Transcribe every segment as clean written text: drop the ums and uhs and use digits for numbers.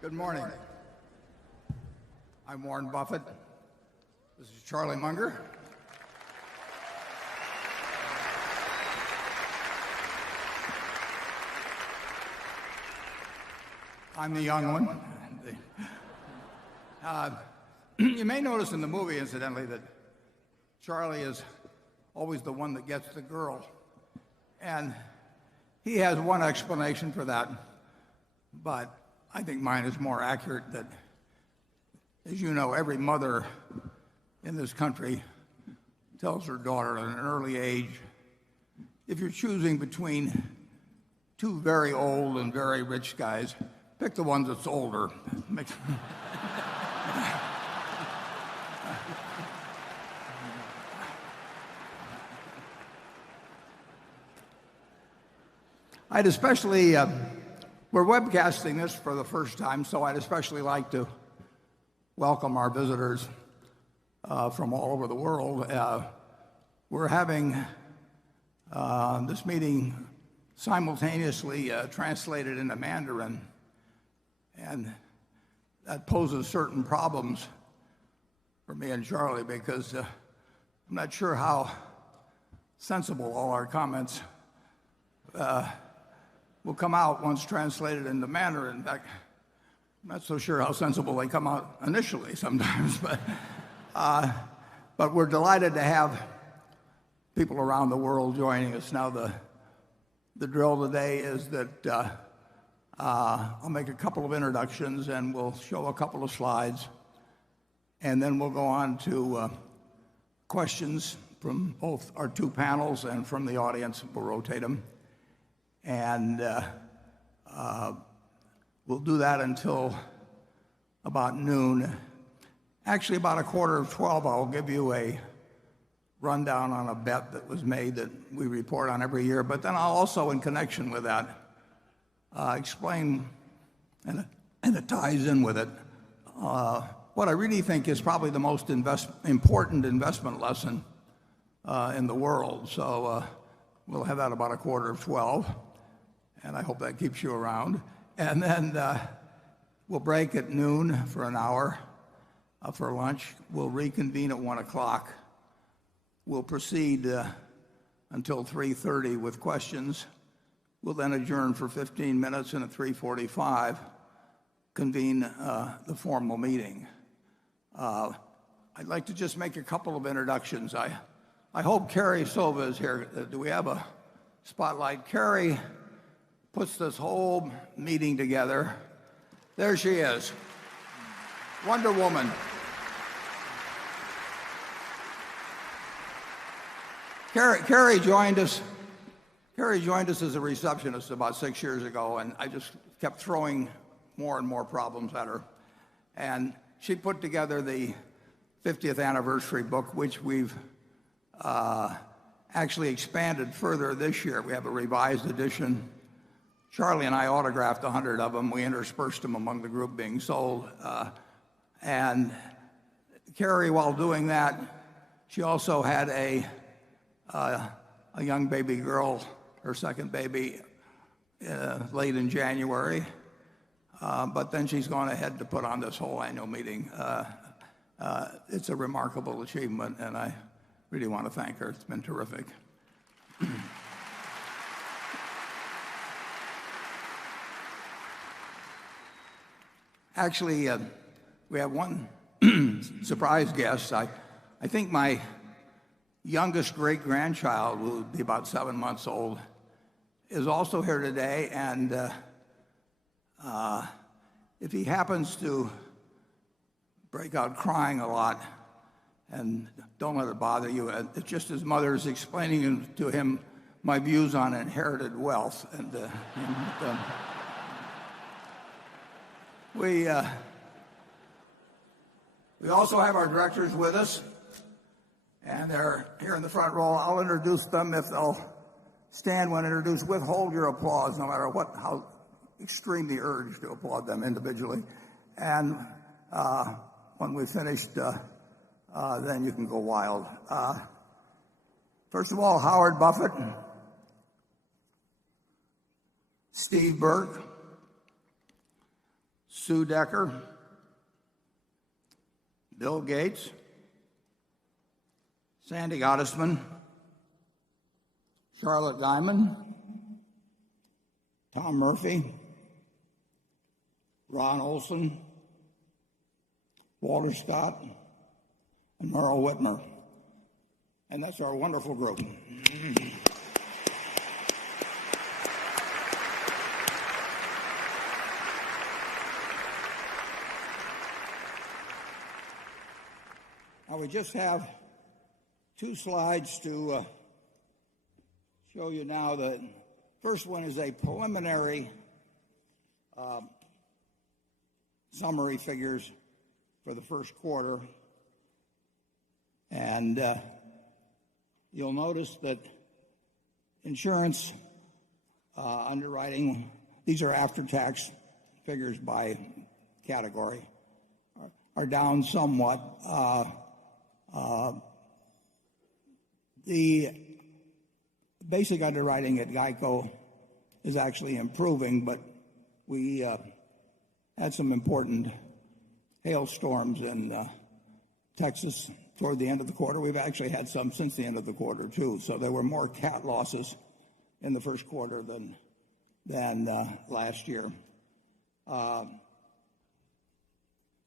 Good morning. I'm Warren Buffett. This is Charlie Munger. I'm the young one. You may notice in the movie, incidentally, that Charlie is always the one that gets the girl. And he has one explanation for that, but I think mine is more accurate. That, as you know, every mother in this country tells her daughter at an early age, if you're choosing between two very old and very rich guys, pick the one that's older. I'd especially, we're webcasting this for the first time, so I'd especially like to welcome our visitors from all over the world. We're having this meeting simultaneously translated into Mandarin, and that poses certain problems for me and Charlie because I'm not sure how sensible all our comments will come out once translated into Mandarin. In fact, I'm not so sure how sensible they come out initially sometimes, but we're delighted to have people around the world joining us. Now, the drill today is that I'll make a couple of introductions and we'll show a couple of slides, and then we'll go on to questions from both our two panels and from the audience. We'll rotate them. And we'll do that until about noon. Actually, about a quarter of 12, I'll give you a rundown on a bet that was made that we report on every year. But then I'll also, in connection with that, explain, and it ties in with it, what I really think is probably the most important investment lesson in the world. So we'll have that about a quarter of 12. And I hope that keeps you around. And then we'll break at noon for an hour for lunch. We'll reconvene at 1 o'clock. We'll proceed until 3:30 with questions. We'll then adjourn for 15 minutes, and at 3:45 convene the formal meeting. I'd like to just make a couple of introductions. I hope Carrie Silva is here. Do we have a spotlight? Carrie puts this whole meeting together. There she is, Wonder Woman. Carrie joined us as a receptionist about 6 years ago, and I just kept throwing more and more problems at her. And she put together the 50th anniversary book, which we've actually expanded further this year. We have a revised edition. Charlie and I autographed 100 of them. We interspersed them among the group being sold. And Carrie, while doing that, she also had a young baby girl, her second baby, late in January. But then she's gone ahead to put on this whole annual meeting. It's a remarkable achievement, and I really want to thank her. It's been terrific. Actually, we have one surprise guest. I think my youngest great-grandchild, who will be about 7 months old, is also here today. And if he happens to break out crying a lot, and don't let it bother you, it's just his mother is explaining to him my views on inherited wealth. And we also have our directors with us, and they're here in the front row. I'll introduce them if they'll stand when introduced. Withhold your applause, no matter how extreme the urge to applaud them individually. And when we've finished, then you can go wild. First of all, Howard Buffett, Steve Burke, Sue Decker, Bill Gates, Sandy Gottesman, Charlotte Guyman, Tom Murphy, Ron Olson, Walter Scott, and Merle Whitmer. And that's our wonderful group. Now we just have 2 slides to show you now. The first one is a preliminary summary figures for the first quarter. And you'll notice that insurance underwriting, these are after-tax figures by category, are down somewhat. The basic underwriting at GEICO is actually improving, but we had some important hailstorms in Texas toward the end of the quarter. We've actually had some since the end of the quarter, too. So there were more cat losses in the first quarter than last year. And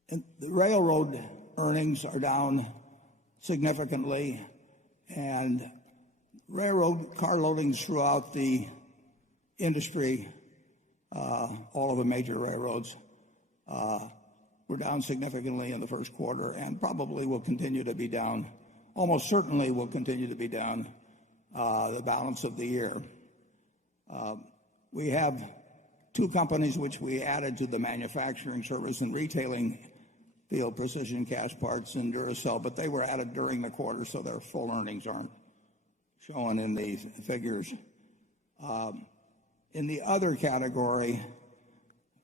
the railroad earnings are down significantly, and railroad car loadings throughout the industry, all of the major railroads, were down significantly in the first quarter and probably will continue to be down, almost certainly will continue to be down the balance of the year. We have 2 companies which we added to the manufacturing service and retailing field, Precision Castparts and Duracell, but they were added during the quarter, so their full earnings aren't shown in these figures. In the other category,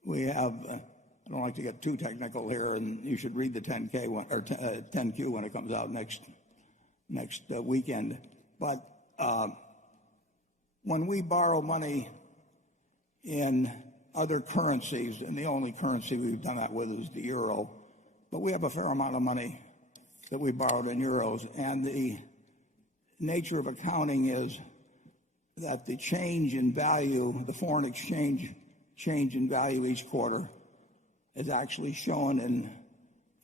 we have, I don't like to get too technical here, and you should read the 10Q when it comes out next weekend. But when we borrow money in other currencies, and the only currency we've done that with is the euro, but we have a fair amount of money that we borrowed in euros, and the nature of accounting is that the change in value, the foreign exchange change in value each quarter, is actually shown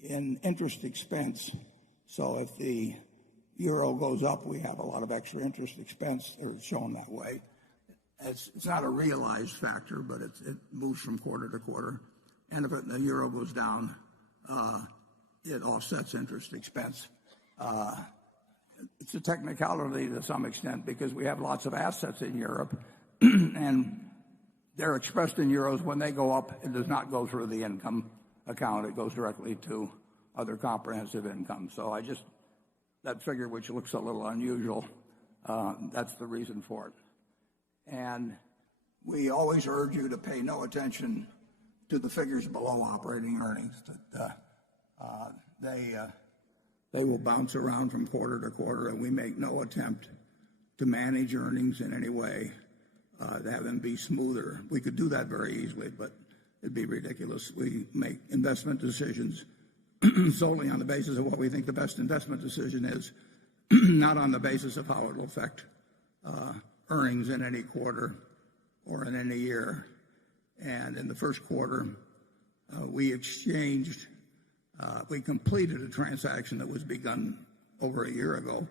in interest expense. So if the euro goes up, we have a lot of extra interest expense, or it's shown that way. It's not a realized factor, but it moves from quarter to quarter. And if the euro goes down, it offsets interest expense. It's a technicality to some extent because we have lots of assets in Europe, and they're expressed in euros. When they go up, it does not go through the income account. It goes directly to other comprehensive income. So that figure, which looks a little unusual, that's the reason for it. And we always urge you to pay no attention to the figures below operating earnings. They will bounce around from quarter to quarter, and we make no attempt to manage earnings in any way, to have them be smoother. We could do that very easily, but it'd be ridiculous. We make investment decisions solely on the basis of what we think the best investment decision is, not on the basis of how it will affect earnings in any quarter or in any year. And in the first quarter, we completed a transaction that was begun over a year ago,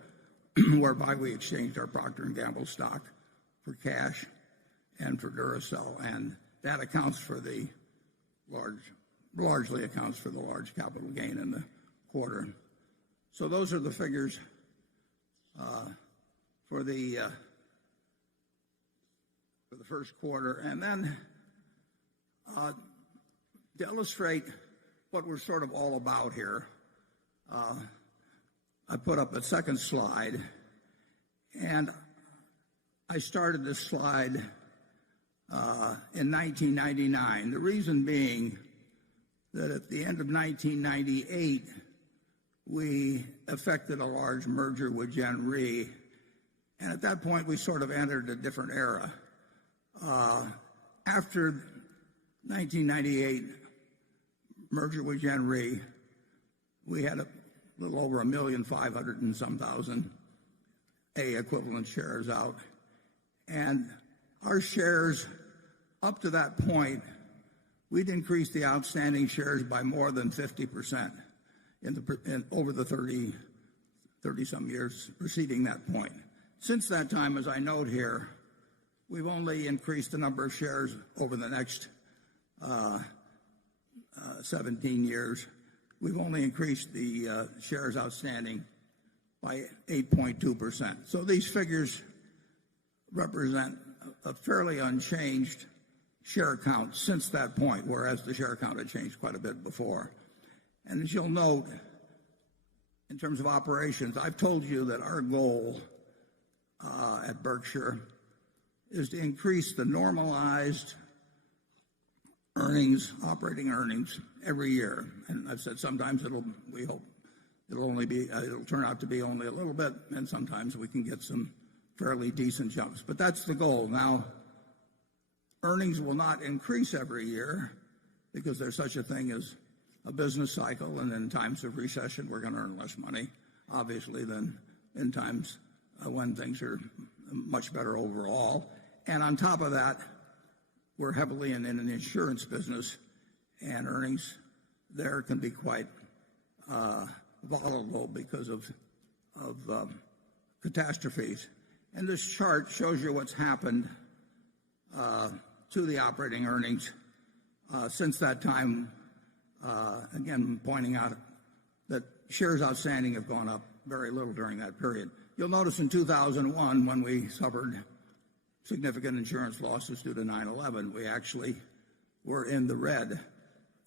whereby we exchanged our Procter & Gamble stock for cash and for Duracell, and that largely accounts for the large capital gain in the quarter. So those are the figures for the first quarter. And then to illustrate what we're sort of all about here, I put up a second slide, and I started this slide in 1999. The reason being that at the end of 1998, we effected a large merger with Gen Re, and at that point, we sort of entered a different era. After 1998, merger with Gen Re, we had a little over 1,500,000 and some thousand A equivalent shares out. And our shares, up to that point, we'd increased the outstanding shares by more than 50% over the 30-some years preceding that point. Since that time, as I note here, we've only increased the number of shares over the next 17 years. We've only increased the shares outstanding by 8.2%. So these figures represent a fairly unchanged share count since that point, whereas the share count had changed quite a bit before. And as you'll note, in terms of operations, I've told you that our goal at Berkshire is to increase the normalized earnings, operating earnings, every year. And I've said sometimes we hope it'll turn out to be only a little bit, and sometimes we can get some fairly decent jumps. But that's the goal. Now, earnings will not increase every year because there's such a thing as a business cycle, and in times of recession, we're going to earn less money, obviously, than in times when things are much better overall. And on top of that, we're heavily in an insurance business, and earnings there can be quite volatile because of catastrophes. And this chart shows you what's happened to the operating earnings since that time, again, pointing out that shares outstanding have gone up very little during that period. You'll notice in 2001, when we suffered significant insurance losses due to 9/11, we actually were in the red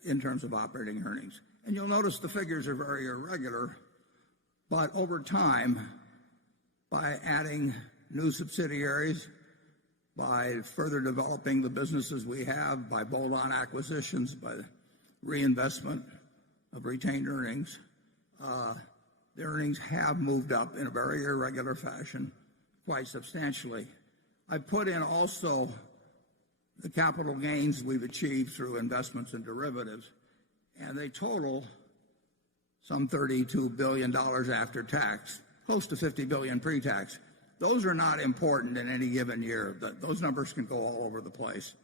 in terms of operating earnings. And you'll notice the figures are very irregular, but over time, by adding new subsidiaries, by further developing the businesses we have, by bolt-on acquisitions, by reinvestment of retained earnings, the earnings have moved up in a very irregular fashion quite substantially. I put in also the capital gains we've achieved through investments in derivatives, and they total some $32 billion after tax, close to $50 billion pre-tax. Those are not important in any given year. Those numbers can go all over the place.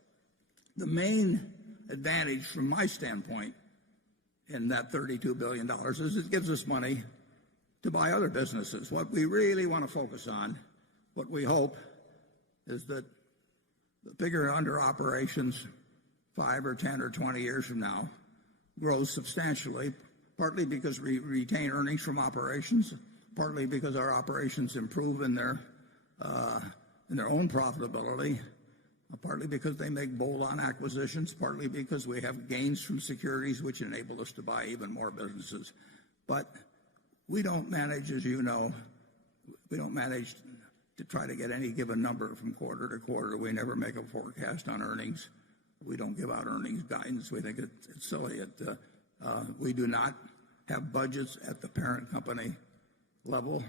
The main advantage from my standpoint in that $32 billion is it gives us money to buy other businesses. What we really want to focus on, what we hope, is that the bigger under operations 5 or 10 or 20 years from now grows substantially, partly because we retain earnings from operations, partly because our operations improve in their own profitability, partly because they make bolt-on acquisitions, partly because we have gains from securities which enable us to buy even more businesses. But we don't manage, as you know, we don't manage to try to get any given number from quarter to quarter. We never make a forecast on earnings. We don't give out earnings guidance. We think it's silly. We do not have budgets at the parent company level.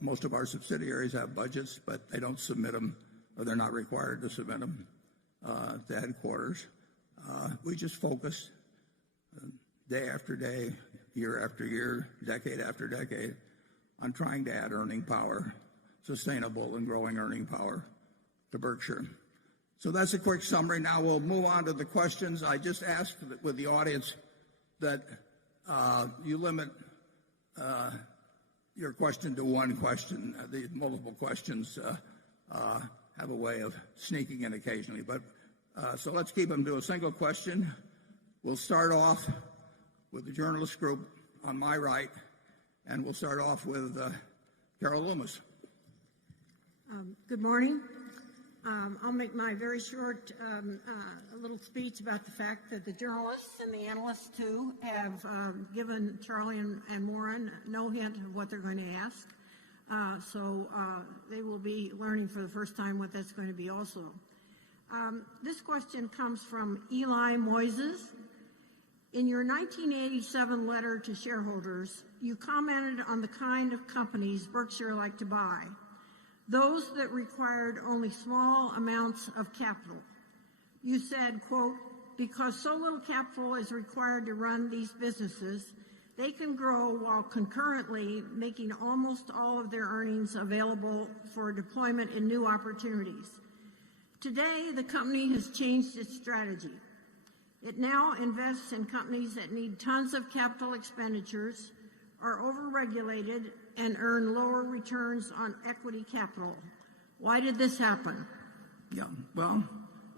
Most of our subsidiaries have budgets, but they don't submit them, or they're not required to submit them to headquarters. We just focus day after day, year after year, decade after decade on trying to add earning power, sustainable and growing earning power to Berkshire. So that's a quick summary. Now we'll move on to the questions. I just ask with the audience that you limit your question to one question. The multiple questions have a way of sneaking in occasionally. But so let's keep them to a single question. We'll start off with the journalist group on my right, and we'll start off with Carol Loomis. Good morning. I'll make my very short little speech about the fact that the journalists and the analysts, too, have given Charlie and Warren no hint of what they're going to ask. So they will be learning for the first time what that's going to be also. This question comes from Eli Moises. In your 1987 letter to shareholders, you commented on the kind of companies Berkshire liked to buy, those that required only small amounts of capital. You said, quote, because so little capital is required to run these businesses, they can grow while concurrently making almost all of their earnings available for deployment in new opportunities. Today, the company has changed its strategy. It now invests in companies that need tons of capital expenditures, are overregulated, and earn lower returns on equity capital. Why did this happen? Yeah, well,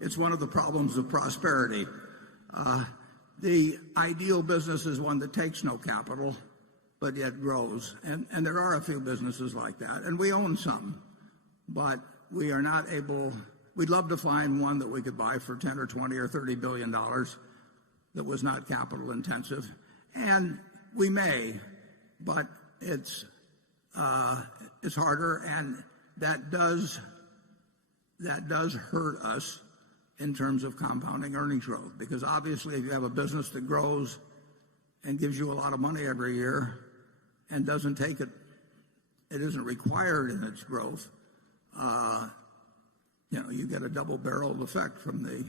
it's one of the problems of prosperity. The ideal business is one that takes no capital, but yet grows. And there are a few businesses like that, and we own some. But we are not able, we'd love to find one that we could buy for 10 or 20 or $30 billion that was not capital intensive. And we may, but it's harder, and that does hurt us in terms of compounding earnings growth, because obviously if you have a business that grows and gives you a lot of money every year and doesn't take it, it isn't required in its growth, you get a double-barreled effect from the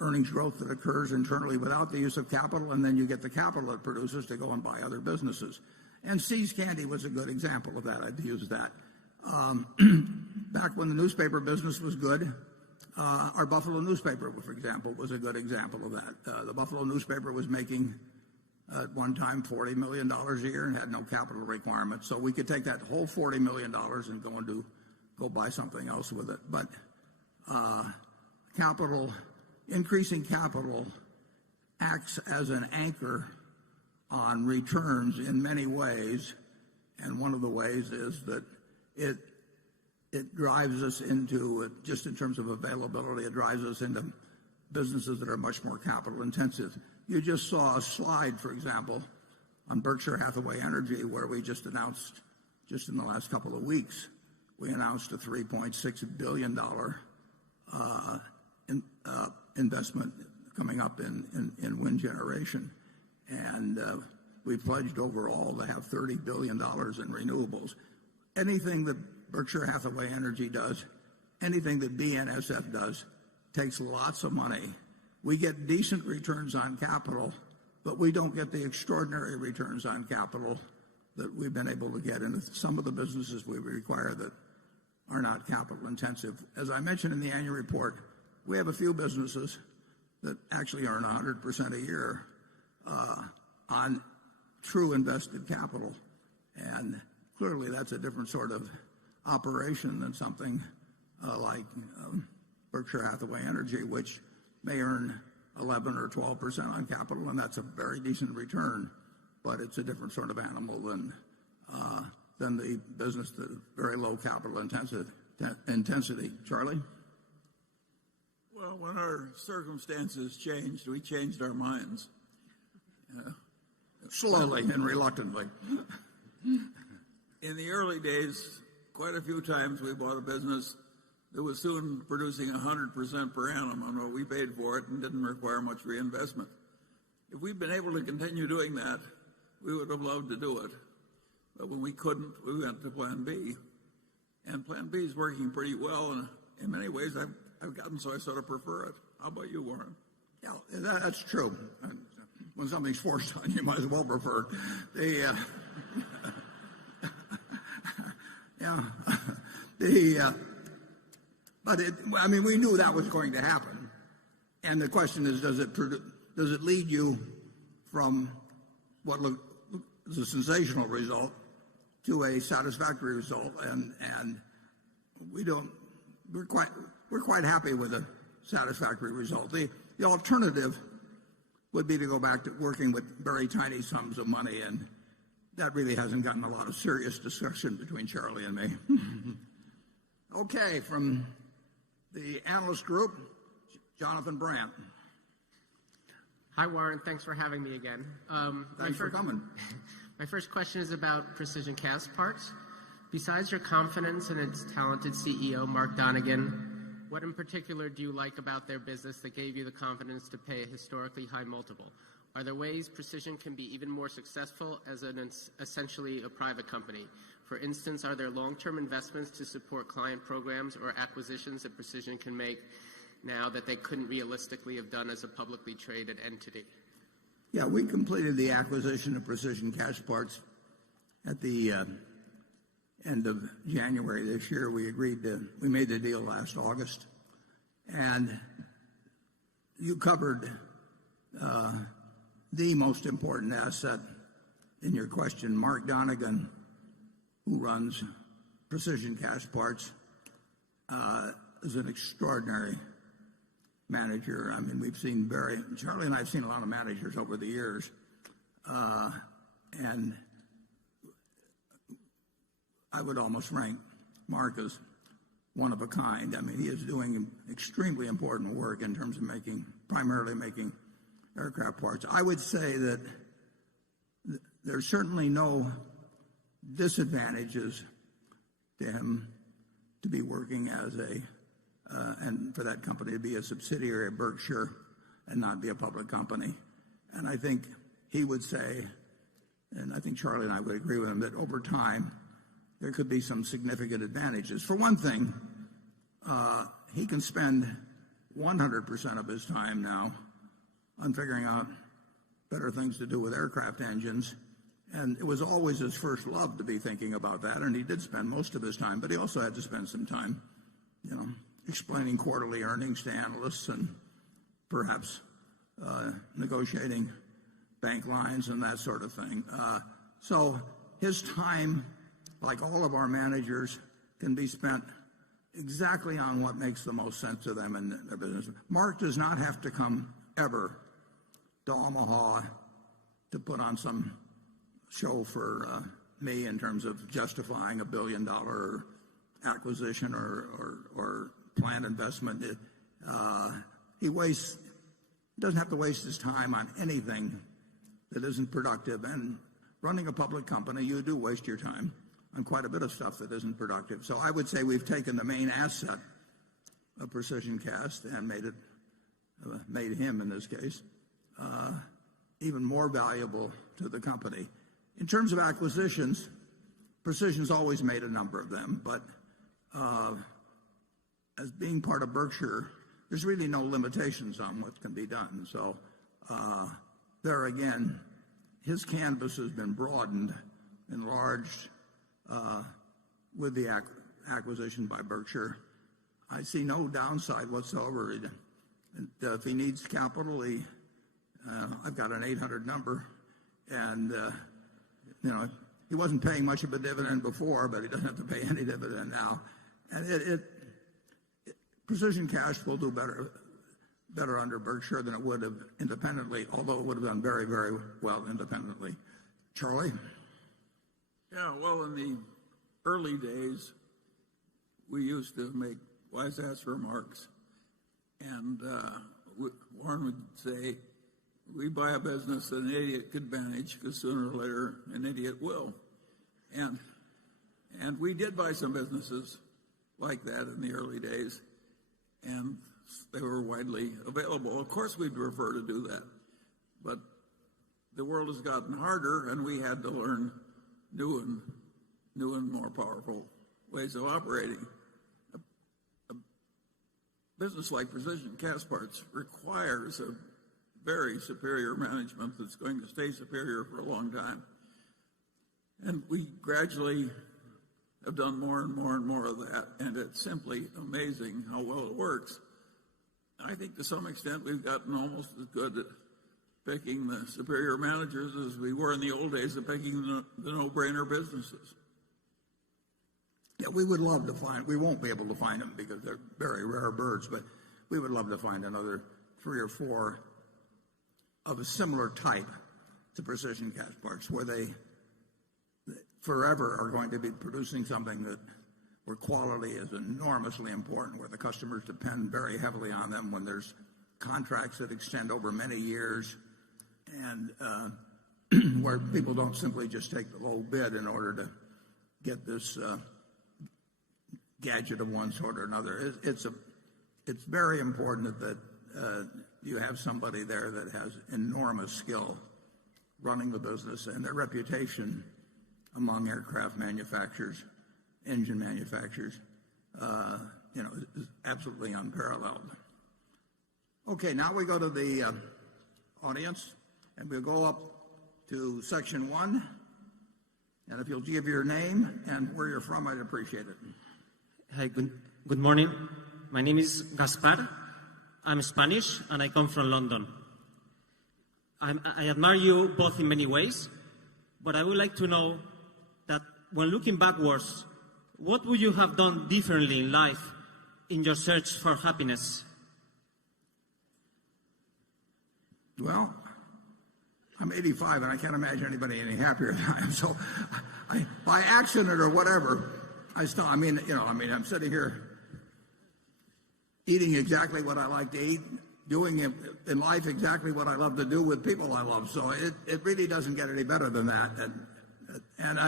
earnings growth that occurs internally without the use of capital, and then you get the capital it produces to go and buy other businesses. And See's Candy was a good example of that. I'd use that. Back when the newspaper business was good, our Buffalo newspaper, for example, was a good example of that. The Buffalo newspaper was making, at one time, $40 million a year and had no capital requirements. So we could take that whole $40 million and go buy something else with it. But increasing capital acts as an anchor on returns in many ways. And one of the ways is that it drives us into, just in terms of availability, it drives us into businesses that are much more capital intensive. You just saw a slide, for example, on Berkshire Hathaway Energy, where we just announced, just in the last couple of weeks, we announced a $3.6 billion investment coming up in wind generation. And we pledged overall to have $30 billion in renewables. Anything that Berkshire Hathaway Energy does, anything that BNSF does, takes lots of money. We get decent returns on capital, but we don't get the extraordinary returns on capital that we've been able to get in some of the businesses we require that are not capital intensive. As I mentioned in the annual report, we have a few businesses that actually earn 100% a year on true invested capital. And clearly that's a different sort of operation than something like Berkshire Hathaway Energy, which may earn 11 or 12% on capital, and that's a very decent return, but it's a different sort of animal than the business that is very low capital intensity. Charlie? Well, when our circumstances changed, we changed our minds. Slowly and reluctantly. In the early days, quite a few times we bought a business that was soon producing 100% per annum on what we paid for it and didn't require much reinvestment. If we'd been able to continue doing that, we would have loved to do it. But when we couldn't, we went to Plan B. And Plan B is working pretty well, and in many ways I've gotten so I sort of prefer it. How about you, Warren? Yeah, that's true. When something's forced on you, you might as well prefer it. We knew that was going to happen, and the question is, does it lead you from what is a sensational result to a satisfactory result? And we're quite happy with a satisfactory result. The alternative would be to go back to working with very tiny sums of money, and that really hasn't gotten a lot of serious discussion between Charlie and me. Okay, from the analyst group, Jonathan Brandt. Hi, Warren. Thanks for having me again. Thanks for coming. My first question is about Precision Castparts. Besides your confidence in its talented CEO, Mark Donegan, what in particular do you like about their business that gave you the confidence to pay a historically high multiple? Are there ways Precision can be even more successful as essentially a private company? For instance, are there long-term investments to support client programs or acquisitions that Precision can make now that they couldn't realistically have done as a publicly traded entity? Yeah, we completed the acquisition of Precision Castparts at the end of January this year. We made the deal last August, and you covered the most important asset in your question. Mark Donegan, who runs Precision Castparts, is an extraordinary manager. I mean, Charlie and I have seen a lot of managers over the years, and I would almost rank Mark as one of a kind. I mean, he is doing extremely important work in terms of primarily making aircraft parts. I would say that there's certainly no disadvantages to him to be working as and for that company to be a subsidiary of Berkshire and not be a public company. And I think he would say, and I think Charlie and I would agree with him, that over time there could be some significant advantages. For one thing, he can spend 100% of his time now on figuring out better things to do with aircraft engines. And it was always his first love to be thinking about that, and he did spend most of his time, but he also had to spend some time, explaining quarterly earnings to analysts and perhaps negotiating bank lines and that sort of thing. So his time, like all of our managers, can be spent exactly on what makes the most sense to them in their business. Mark does not have to come ever to Omaha to put on some show for me in terms of justifying $1 billion acquisition or planned investment. He doesn't have to waste his time on anything that isn't productive. And running a public company, you do waste your time on quite a bit of stuff that isn't productive. So I would say we've taken the main asset of Precision Cast and made him, in this case, even more valuable to the company. In terms of acquisitions, Precision's always made a number of them, but as being part of Berkshire, there's really no limitations on what can be done. So there again, his canvas has been broadened, enlarged with the acquisition by Berkshire. I see no downside whatsoever. If he needs capital, I've got an 800 number, and he wasn't paying much of a dividend before, but he doesn't have to pay any dividend now. And Precision Cash will do better under Berkshire than it would have independently, although it would have done very, very well independently. Charlie? Yeah, well, in the early days, we used to make wise-ass remarks, and Warren would say, we buy a business that an idiot could manage, because sooner or later an idiot will. And we did buy some businesses like that in the early days, and they were widely available. Of course we'd prefer to do that, but the world has gotten harder, and we had to learn new and more powerful ways of operating. A business like Precision Castparts requires a very superior management that's going to stay superior for a long time. And we gradually have done more and more and more of that, and it's simply amazing how well it works. I think to some extent we've gotten almost as good at picking the superior managers as we were in the old days of picking the no-brainer businesses. Yeah, we would love to we won't be able to find them because they're very rare birds, but we would love to find another 3 or 4 of a similar type to Precision Castparts, where they forever are going to be producing something where quality is enormously important, where the customers depend very heavily on them, when there's contracts that extend over many years, and where people don't simply just take the low bid in order to get this gadget of one sort or another. It's very important that you have somebody there that has enormous skill running the business, and their reputation among aircraft manufacturers, engine manufacturers, is absolutely unparalleled. Okay, now we go to the audience, and we'll go up to section 1. And if you'll give your name and where you're from, I'd appreciate it. Hi, good morning. My name is Gaspar. I'm Spanish, and I come from London. I admire you both in many ways, but I would like to know that when looking backwards, what would you have done differently in life in your search for happiness? Well, I'm 85, and I can't imagine anybody any happier than I am. So, by accident or whatever, I'm sitting here eating exactly what I like to eat, doing in life exactly what I love to do with people I love. So it really doesn't get any better than that. And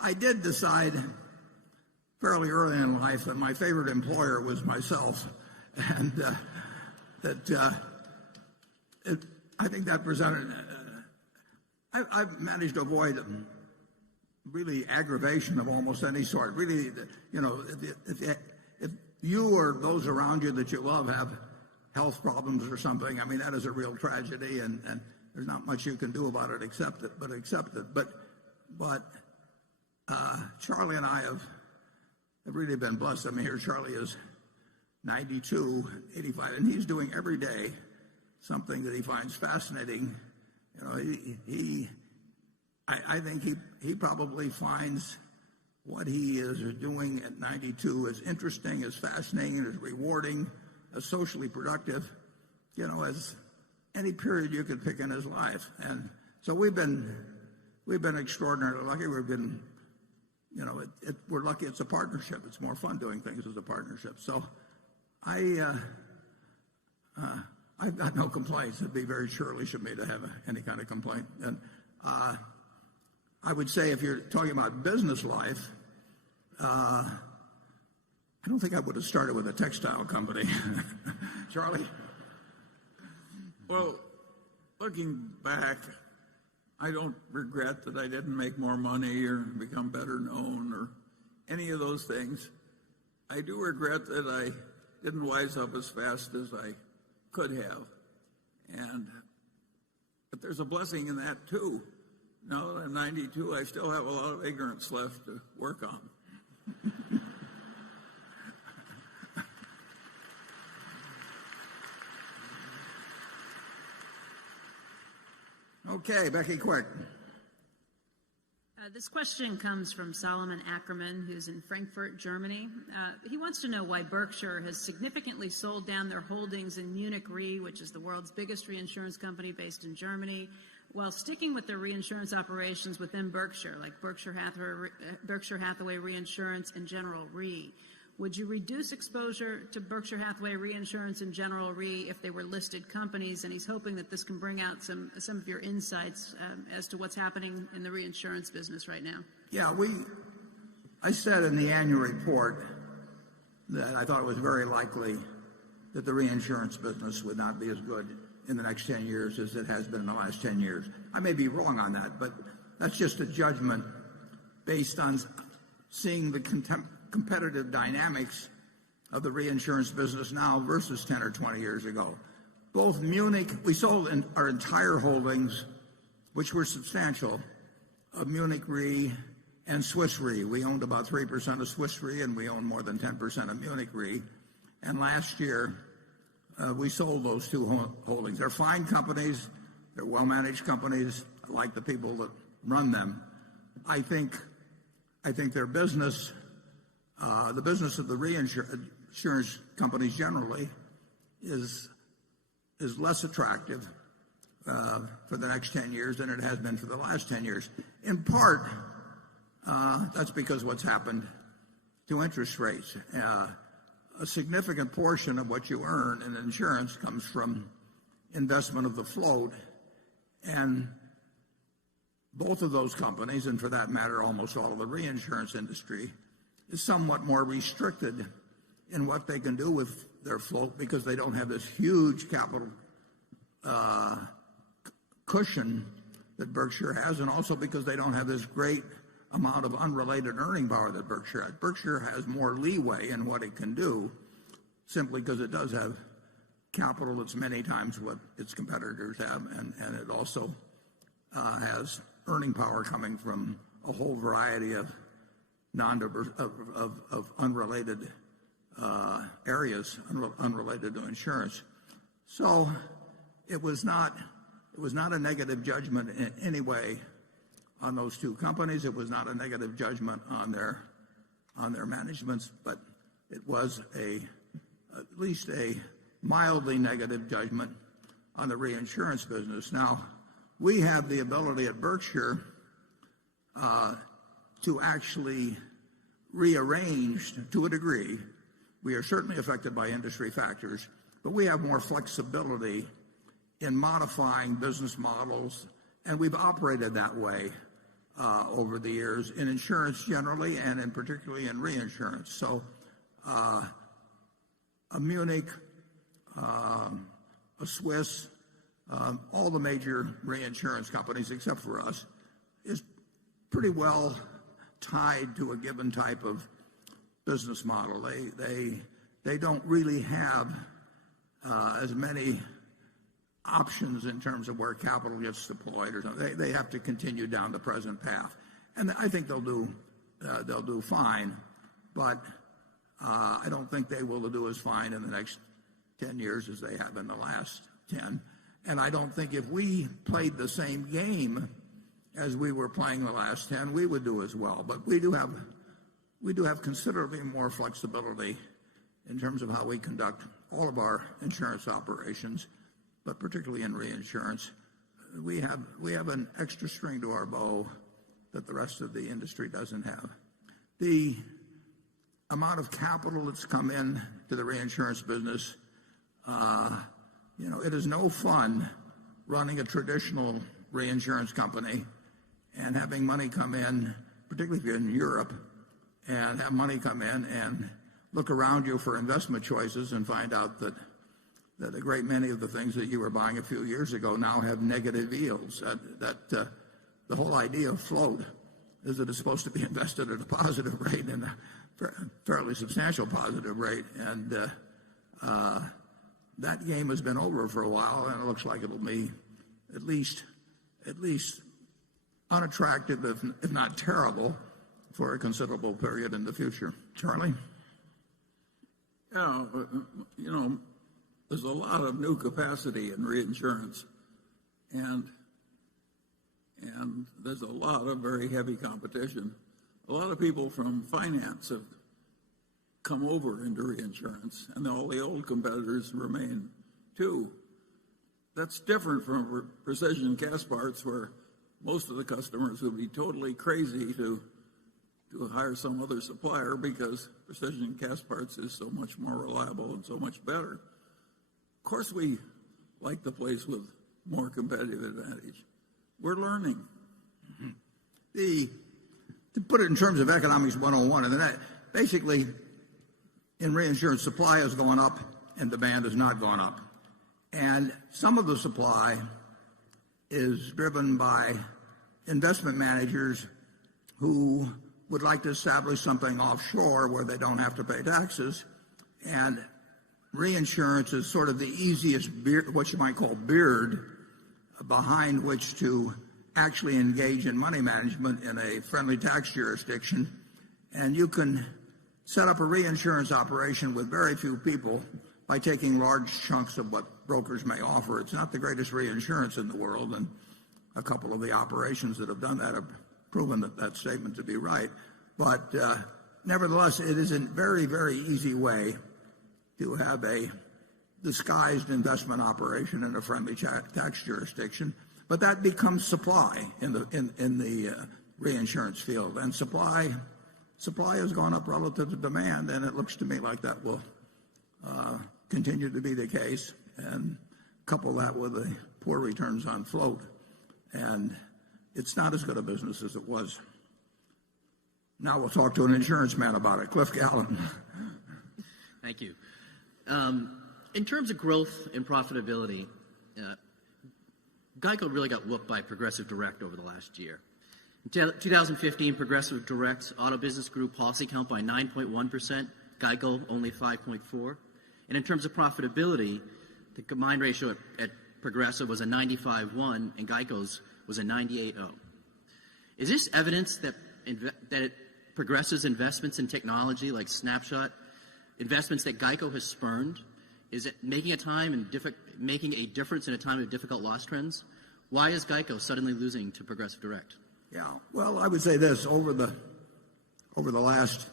I did decide fairly early in life that my favorite employer was myself, and I think that presented. I've managed to avoid really aggravation of almost any sort. Really, if you or those around you that you love have health problems or something, I mean, that is a real tragedy, and there's not much you can do about it except it. But Charlie and I have really been blessed. I mean, here Charlie is 92, 85, and he's doing every day something that he finds fascinating. I think he probably finds what he is doing at 92 as interesting, as fascinating, as rewarding, as socially productive, as any period you could pick in his life. And so we've been extraordinarily lucky. We've been, we're lucky it's a partnership. It's more fun doing things as a partnership. So I've got no complaints. It'd be very churlish of me to have any kind of complaint. And I would say if you're talking about business life, I don't think I would have started with a textile company. Charlie? Well, looking back, I don't regret that I didn't make more money or become better known or any of those things. I do regret that I didn't wise up as fast as I could have. But there's a blessing in that too. Now that I'm 92, I still have a lot of ignorance left to work on. Okay, Becky, quick. This question comes from Solomon Ackerman, who's in Frankfurt, Germany. He wants to know why Berkshire has significantly sold down their holdings in Munich Re, which is the world's biggest reinsurance company based in Germany, while sticking with their reinsurance operations within Berkshire, like Berkshire Hathaway Reinsurance and General Re. Would you reduce exposure to Berkshire Hathaway Reinsurance and General Re if they were listed companies? And he's hoping that this can bring out some of your insights as to what's happening in the reinsurance business right now. Yeah, I said in the annual report that I thought it was very likely that the reinsurance business would not be as good in the next 10 years as it has been in the last 10 years. I may be wrong on that, but that's just a judgment based on seeing the competitive dynamics of the reinsurance business now versus 10 or 20 years ago. Both Munich, we sold our entire holdings, which were substantial, of Munich Re and Swiss Re. We owned about 3% of Swiss Re, and we owned more than 10% of Munich Re. And last year, we sold those two holdings. They're fine companies. They're well-managed companies. I like the people that run them. I think their business, the business of the reinsurance companies generally, is less attractive for the next 10 years than it has been for the last 10 years. In part, that's because what's happened to interest rates. A significant portion of what you earn in insurance comes from investment of the float, and both of those companies, and for that matter almost all of the reinsurance industry, is somewhat more restricted in what they can do with their float because they don't have this huge capital cushion that Berkshire has, and also because they don't have this great amount of unrelated earning power that Berkshire has. Berkshire has more leeway in what it can do simply because it does have capital that's many times what its competitors have, and it also has earning power coming from a whole variety of unrelated areas unrelated to insurance. So it was not a negative judgment in any way on those two companies. It was not a negative judgment on their managements, but it was at least a mildly negative judgment on the reinsurance business. Now, we have the ability at Berkshire to actually rearrange to a degree. We are certainly affected by industry factors, but we have more flexibility in modifying business models, and we've operated that way over the years in insurance generally, and in particularly in reinsurance. So a Munich, a Swiss, all the major reinsurance companies except for us is pretty well tied to a given type of business model. They don't really have as many options in terms of where capital gets deployed or something. They have to continue down the present path, and I think they'll do fine. But I don't think they will do as fine in the next 10 years as they have in the last 10. And I don't think if we played the same game as we were playing the last 10, we would do as well. But we do have considerably more flexibility in terms of how we conduct all of our insurance operations, but particularly in reinsurance. We have an extra string to our bow that the rest of the industry doesn't have. The amount of capital that's come in to the reinsurance business, it is no fun running a traditional reinsurance company and having money come in, particularly if you're in Europe, and have money come in and look around you for investment choices and find out that a great many of the things that you were buying a few years ago now have negative yields. The whole idea of float is that it's supposed to be invested at a positive rate, and a fairly substantial positive rate. And that game has been over for a while, and it looks like it'll be at least unattractive, if not terrible, for a considerable period in the future. Charlie? Yeah, there's a lot of new capacity in reinsurance, and there's a lot of very heavy competition. A lot of people from finance have come over into reinsurance, and all the old competitors remain too. That's different from precision cast parts, where most of the customers would be totally crazy to hire some other supplier because precision cast parts is so much more reliable and so much better. Of course, we like the place with more competitive advantage. We're learning. To put it in terms of economics 101, and that basically in reinsurance, supply has gone up and demand has not gone up. And some of the supply is driven by investment managers who would like to establish something offshore where they don't have to pay taxes. And reinsurance is sort of the easiest what you might call beard behind which to actually engage in money management in a friendly tax jurisdiction. And you can set up a reinsurance operation with very few people by taking large chunks of what brokers may offer. It's not the greatest reinsurance in the world, and a couple of the operations that have done that have proven that statement to be right. But nevertheless, it is a very, very easy way to have a disguised investment operation in a friendly tax jurisdiction. But that becomes supply in the reinsurance field, and supply has gone up relative to demand, and it looks to me like that will continue to be the case. And couple that with the poor returns on float, and it's not as good a business as it was. Now we'll talk to an insurance man about it. Cliff Gallen. Thank you. In terms of growth and profitability, Geico really got whooped by Progressive Direct over the last year. In 2015, Progressive Direct auto business grew policy count by 9.1%, GEICO only 5.4%. And in terms of profitability, the combined ratio at Progressive was a 95.1 and GEICO's was a 98.0. Is this evidence that Progressive's investments in technology like Snapshot, investments that GEICO has spurned, is it making a difference in a time of difficult loss trends? Why is GEICO suddenly losing to Progressive Direct? Yeah, well, I would say this, over the last,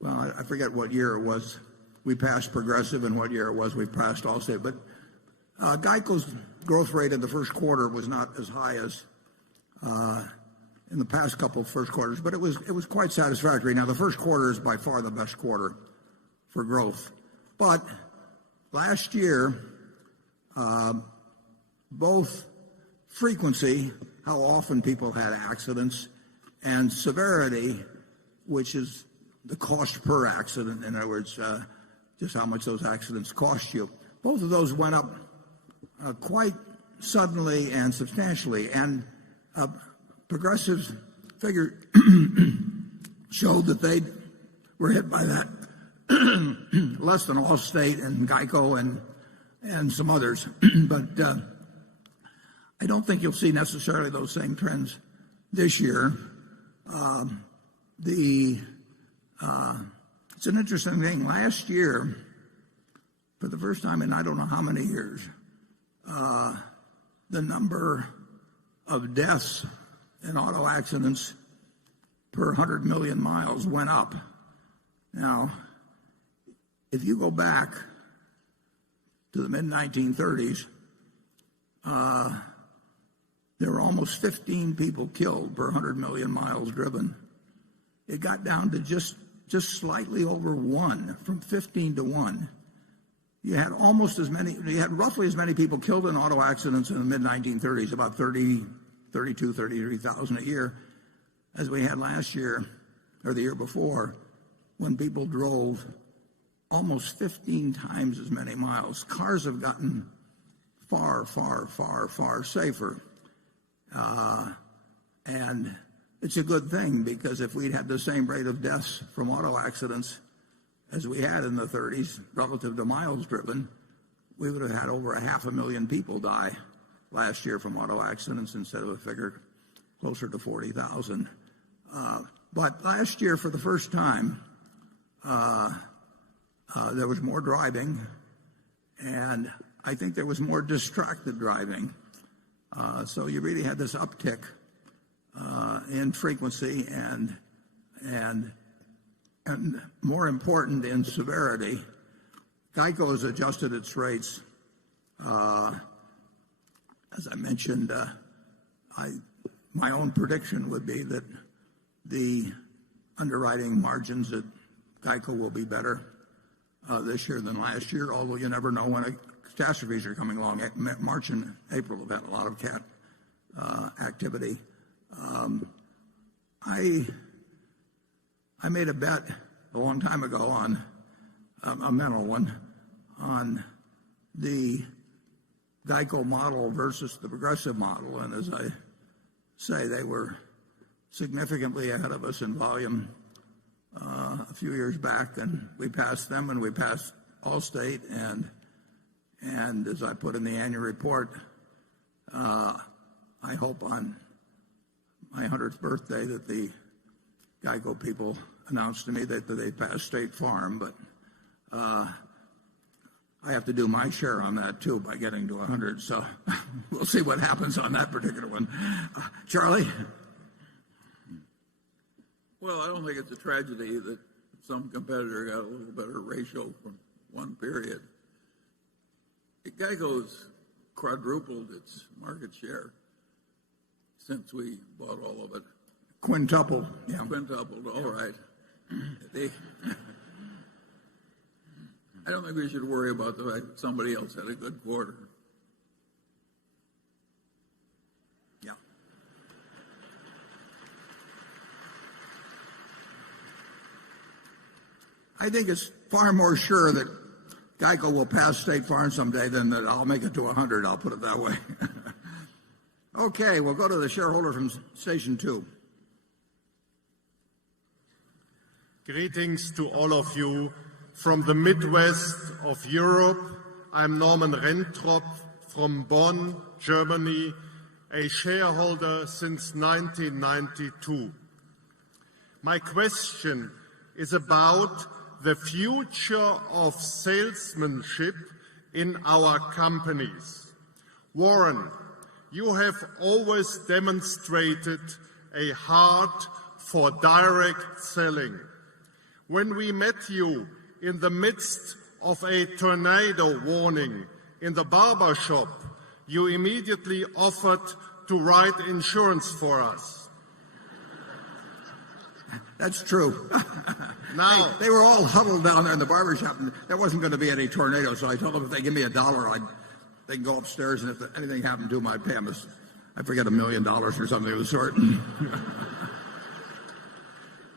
well, I forget what year it was we passed Progressive and what year it was we passed Allstate, but GEICO's growth rate in the first quarter was not as high as in the past couple of first quarters, but it was quite satisfactory. Now, the first quarter is by far the best quarter for growth. But last year, both frequency, how often people had accidents, and severity, which is the cost per accident, in other words, just how much those accidents cost you, both of those went up quite suddenly and substantially. And Progressive's figure showed that they were hit by that less than Allstate and GEICO and some others. But I don't think you'll see necessarily those same trends this year. It's an interesting thing. Last year, for the first time in I don't know how many years, the number of deaths in auto accidents per 100 million miles went up. Now, if you go back to the mid-1930s, there were almost 15 people killed per 100 million miles driven. It got down to just slightly over 1, from 15 to 1. You had roughly as many people killed in auto accidents in the mid-1930s, about 33,000 a year, as we had last year or the year before, when people drove almost 15 times as many miles. Cars have gotten far, far, far, far safer. And it's a good thing, because if we'd had the same rate of deaths from auto accidents as we had in the 30s relative to miles driven, we would have had over 500,000 people die last year from auto accidents instead of a figure closer to 40,000. But last year, for the first time, there was more driving, and I think there was more distracted driving. So you really had this uptick in frequency and more important, in severity. GEICO has adjusted its rates. As I mentioned, my own prediction would be that the underwriting margins at GEICO will be better this year than last year, although you never know when catastrophes are coming along. March and April have had a lot of cat activity. I made a bet a long time ago on a mental one on the GEICO model versus the Progressive model, and as I say, they were significantly ahead of us in volume a few years back, and we passed them, and we passed Allstate, and as I put in the annual report, I hope on my 100th birthday that the GEICO people announced to me that they passed State Farm, but I have to do my share on that too by getting to 100, so we'll see what happens on that particular one. Charlie? Well, I don't think it's a tragedy that some competitor got a little better ratio from one period. GEICO's quadrupled its market share since we bought all of it. Quintuple, yeah. Quintupled, all right. I don't think we should worry about the fact that somebody else had a good quarter. Yeah. I think it's far more sure that GEICO will pass State Farm someday than that I'll make it to 100, I'll put it that way. Okay, we'll go to the shareholder from Station 2. Greetings to all of you from the Midwest of Europe. I'm Norman Rentrop from Bonn, Germany, a shareholder since 1992. My question is about the future of salesmanship in our companies. Warren, you have always demonstrated a heart for direct selling. When we met you in the midst of a tornado warning in the barber shop, you immediately offered to write insurance for us. That's true. Now, they were all huddled down there in the barber shop, and there wasn't going to be any tornado, so I told them if they give me $1, they can go upstairs, and if anything happened to them, I'd pay them, I forget, $1 million or something of the sort.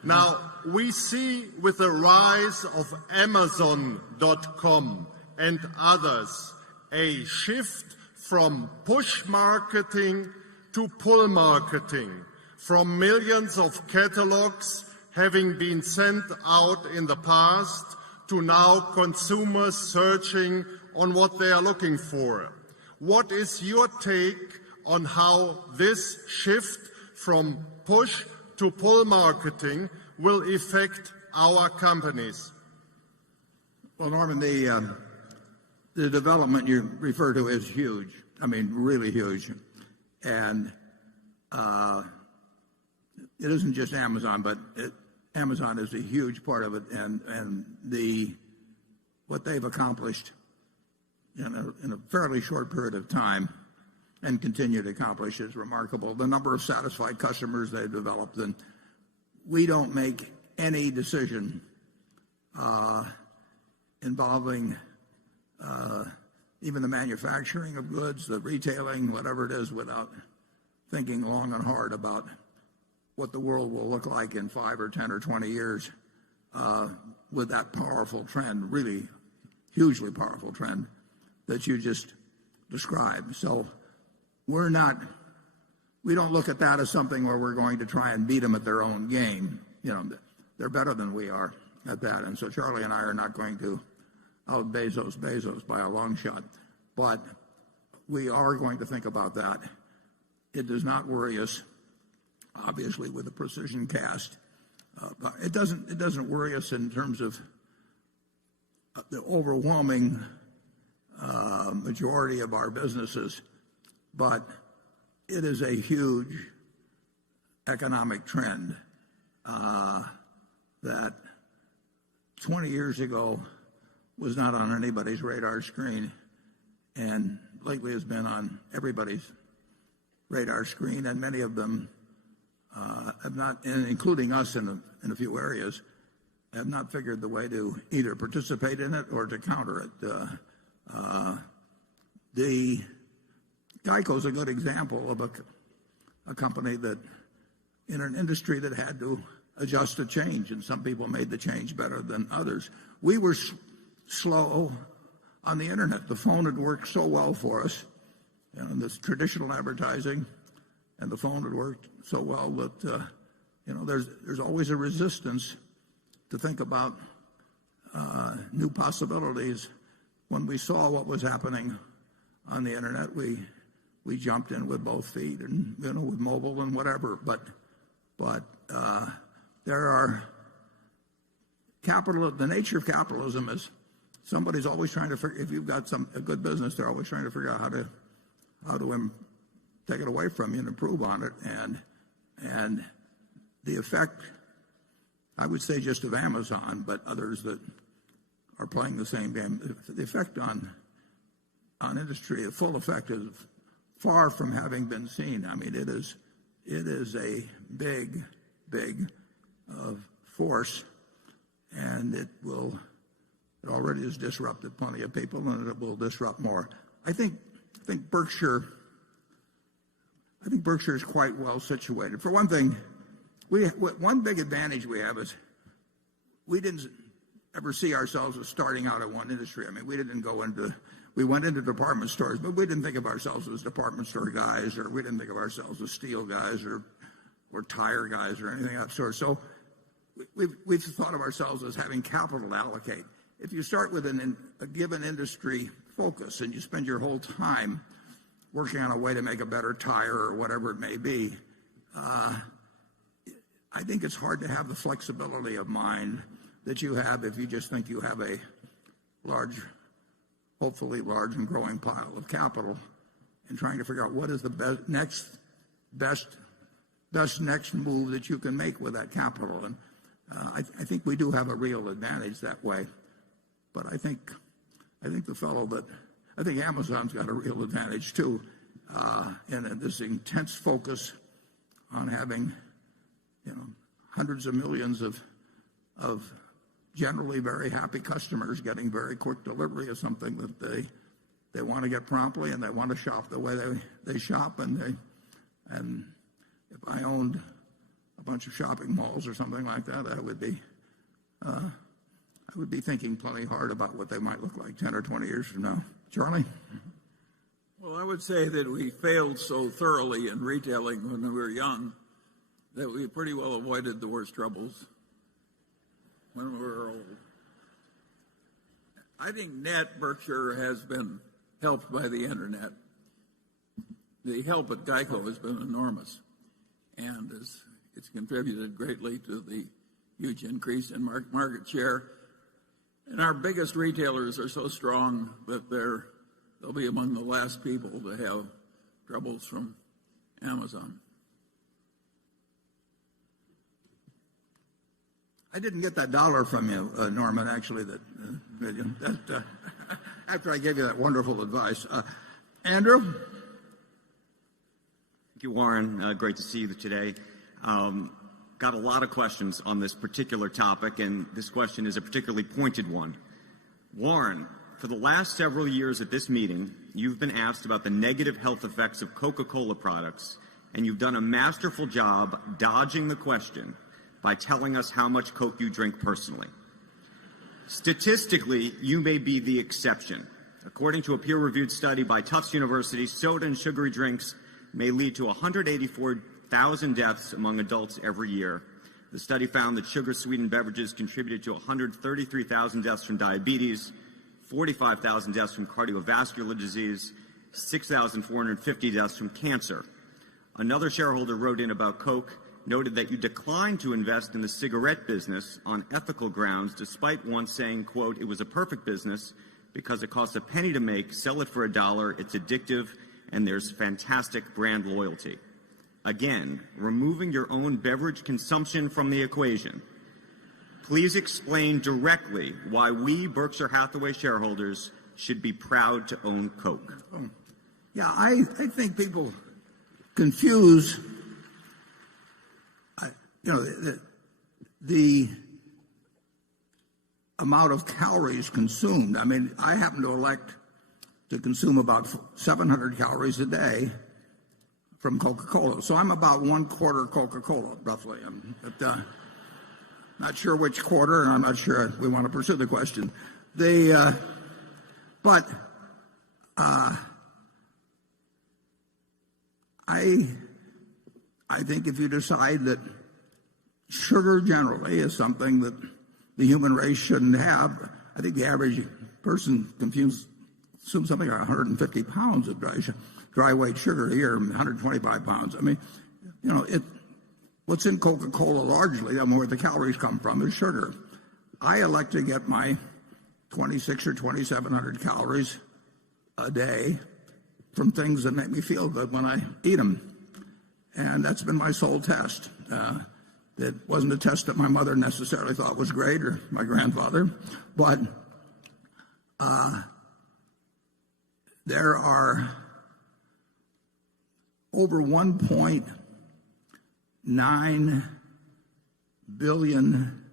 Now, we see with the rise of Amazon.com and others a shift from push marketing to pull marketing, from millions of catalogs having been sent out in the past to now consumers searching on what they are looking for. What is your take on how this shift from push to pull marketing will affect our companies? Well, Norman, the development you refer to is huge. I mean, really huge. And it isn't just Amazon, but Amazon is a huge part of it. And what they've accomplished in a fairly short period of time and continue to accomplish is remarkable. The number of satisfied customers they've developed, and we don't make any decision involving even the manufacturing of goods, the retailing, whatever it is, without thinking long and hard about what the world will look like in 5 or 10 or 20 years with that powerful trend, really hugely powerful trend that you just described. So we don't look at that as something where we're going to try and beat them at their own game. They're better than we are at that. And so Charlie and I are not going to out Bezos by a long shot. But we are going to think about that. It does not worry us, obviously, with the precision cast. It doesn't worry us in terms of the overwhelming majority of our businesses, but it is a huge economic trend that 20 years ago was not on anybody's radar screen, and lately has been on everybody's radar screen, and many of them have not, including us in a few areas, have not figured the way to either participate in it or to counter it. The Geico is a good example of a company that, in an industry that had to adjust to change, and some people made the change better than others. We were slow on the internet. The phone had worked so well for us, and this traditional advertising, and the phone had worked so well that there's always a resistance to think about new possibilities. When we saw what was happening on the internet, we jumped in with both feet, and with mobile and whatever. But there are the nature of capitalism is somebody's always trying to figure. If you've got a good business, they're always trying to figure out how to take it away from you and improve on it. And the effect, I would say, just of Amazon, but others that are playing the same game, the effect on industry, the full effect is far from having been seen. I mean, it is a big force, and it already has disrupted plenty of people, and it will disrupt more. I think Berkshire is quite well situated. For one thing, one big advantage we have is we didn't ever see ourselves as starting out in one industry. I mean, we went into department stores, but we didn't think of ourselves as department store guys, or we didn't think of ourselves as steel guys or tire guys or anything of that sort. So we've thought of ourselves as having capital to allocate. If you start with a given industry focus and you spend your whole time working on a way to make a better tire or whatever it may be, I think it's hard to have the flexibility of mind that you have if you just think you have a hopefully large and growing pile of capital, and trying to figure out what is the best next move that you can make with that capital. And I think we do have a real advantage that way. But I think Amazon's got a real advantage too, in this intense focus on having, hundreds of millions of generally very happy customers getting very quick delivery of something that they want to get promptly, and they want to shop the way they shop. And if I owned a bunch of shopping malls or something like that, I would be thinking plenty hard about what they might look like 10 or 20 years from now. Charlie? Well, I would say that we failed so thoroughly in retailing when we were young that we pretty well avoided the worst troubles when we were old. I think net Berkshire has been helped by the internet. The help at GEICO has been enormous, and it's contributed greatly to the huge increase in market share. And our biggest retailers are so strong that they'll be among the last people to have troubles from Amazon. I didn't get that dollar from you, Norman, actually, after I gave you that wonderful advice. Andrew? Thank you, Warren. Great to see you today. Got a lot of questions on this particular topic, and this question is a particularly pointed one. Warren, for the last several years at this meeting, you've been asked about the negative health effects of Coca-Cola products, and you've done a masterful job dodging the question by telling us how much Coke you drink personally. Statistically, you may be the exception. According to a peer-reviewed study by Tufts University, soda and sugary drinks may lead to 184,000 deaths among adults every year. The study found that sugar-sweetened beverages contributed to 133,000 deaths from diabetes, 45,000 deaths from cardiovascular disease, 6,450 deaths from cancer. Another shareholder wrote in about Coke, noted that you declined to invest in the cigarette business on ethical grounds, despite once saying, quote, it was a perfect business because it costs a penny to make, sell it for $1, it's addictive, and there's fantastic brand loyalty. Again, removing your own beverage consumption from the equation. Please explain directly why we Berkshire Hathaway shareholders should be proud to own Coke. Yeah, I think people confuse the amount of calories consumed. I mean, I happen to elect to consume about 700 calories a day from Coca-Cola. So I'm about 1/4 Coca-Cola, roughly. I'm not sure which quarter, and I'm not sure we want to pursue the question. But I think if you decide that sugar generally is something that the human race shouldn't have, I think the average person consumes something like 150 pounds of dry weight sugar a year, 125 pounds. I mean, what's in Coca-Cola largely, I mean, where the calories come from, is sugar. I elect to get my 2,600 or 2,700 calories a day from things that make me feel good when I eat them. And that's been my sole test. It wasn't a test that my mother necessarily thought was great, or my grandfather, but there are over 1.9 billion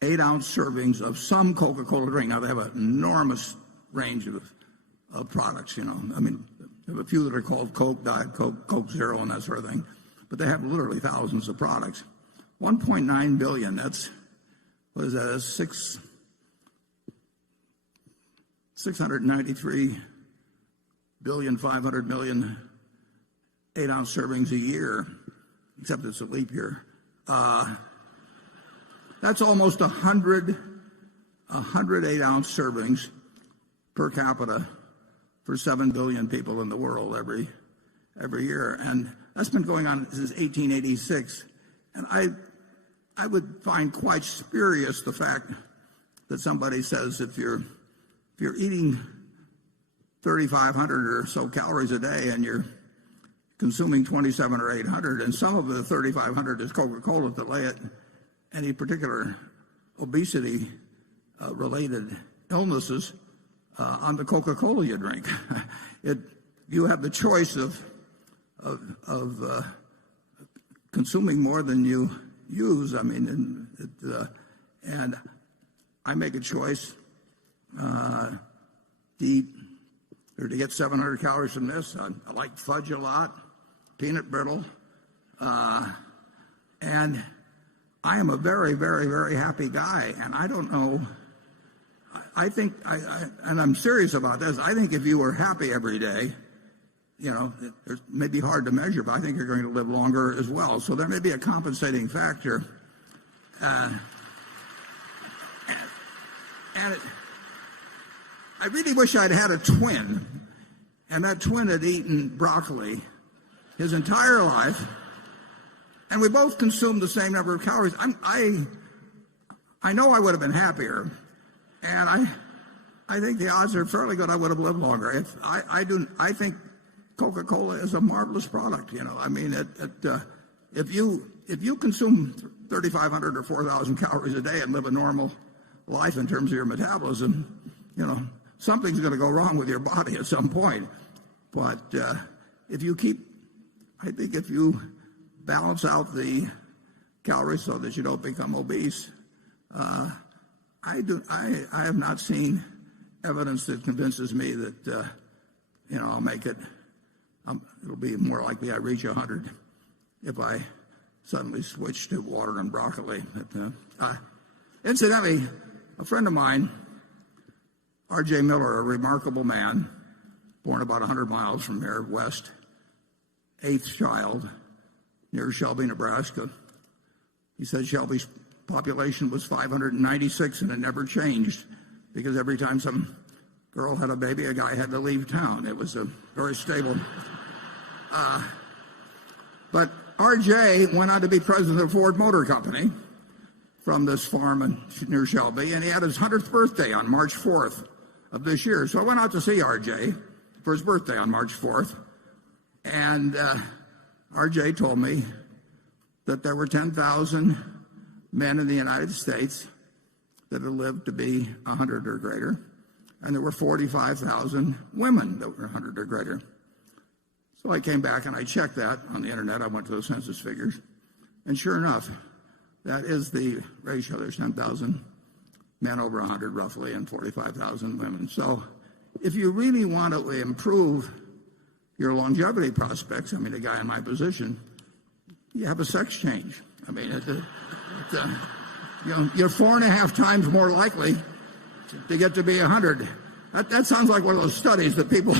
8-ounce servings of some Coca-Cola drink. Now, they have an enormous range of products, I mean, there are a few that are called Coke, Diet Coke, Coke Zero, and that sort of thing. But they have literally thousands of products. 1.9 billion, that's what is that, 693,500,000,000 8-ounce servings a year, except it's a leap year. That's almost 100 8-ounce servings per capita for 7 billion people in the world every year. And that's been going on since 1886. And I would find quite spurious the fact that somebody says if you're eating 3,500 or so calories a day and you're consuming 27 or 800, and some of the 3,500 is Coca-Cola, to lay it any particular obesity related illnesses on the Coca-Cola you drink. You have the choice of consuming more than you use. I mean, and I make a choice to eat or to get 700 calories from this. I like fudge a lot, peanut brittle, and I am a very, very, very happy guy. And I don't know. I think, and I'm serious about this. I think if you were happy every day, it may be hard to measure, but I think you're going to live longer as well. So there may be a compensating factor. And I really wish I'd had a twin, and that twin had eaten broccoli his entire life, and we both consumed the same number of calories. I know I would have been happier, and I think the odds are fairly good I would have lived longer. I think Coca-Cola is a marvelous product. I mean, if you consume 3,500 or 4,000 calories a day and live a normal life in terms of your metabolism, something's going to go wrong with your body at some point. But if you balance out the calories so that you don't become obese, I have not seen evidence that convinces me that I'll make it. It'll be more likely I reach 100 if I suddenly switch to water and broccoli. Incidentally, a friend of mine, R.J. Miller, a remarkable man, born about 100 miles from here west, 8th child, near Shelby, Nebraska. He said Shelby's population was 596 and it never changed because every time some girl had a baby, a guy had to leave town. It was a very stable. But R.J. went on to be president of Ford Motor Company from this farm near Shelby, and he had his 100th birthday on March 4th of this year. So I went out to see R.J. for his birthday on March 4th, and R.J. told me that there were 10,000 men in the United States that had lived to be 100 or greater, and there were 45,000 women that were 100 or greater. So I came back and I checked that on the internet. I went to the census figures, and sure enough, that is the ratio. There's 10,000 men over 100 roughly and 45,000 women. So if you really want to improve your longevity prospects, I mean, a guy in my position, you have a sex change. I mean, you're 4.5 times more likely to get to be 100. That sounds like one of those studies that people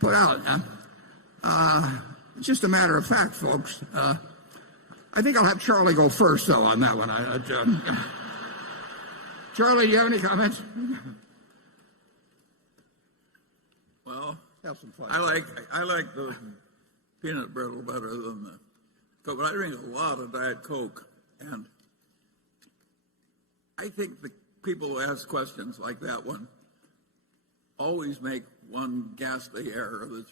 put out. It's just a matter of fact, folks. I think I'll have Charlie go first, though, on that one. Charlie, do you have any comments? Well, have some fun. I like the peanut brittle better than the Coke, but I drink a lot of Diet Coke, and I think the people who ask questions like that one always make one ghastly error that's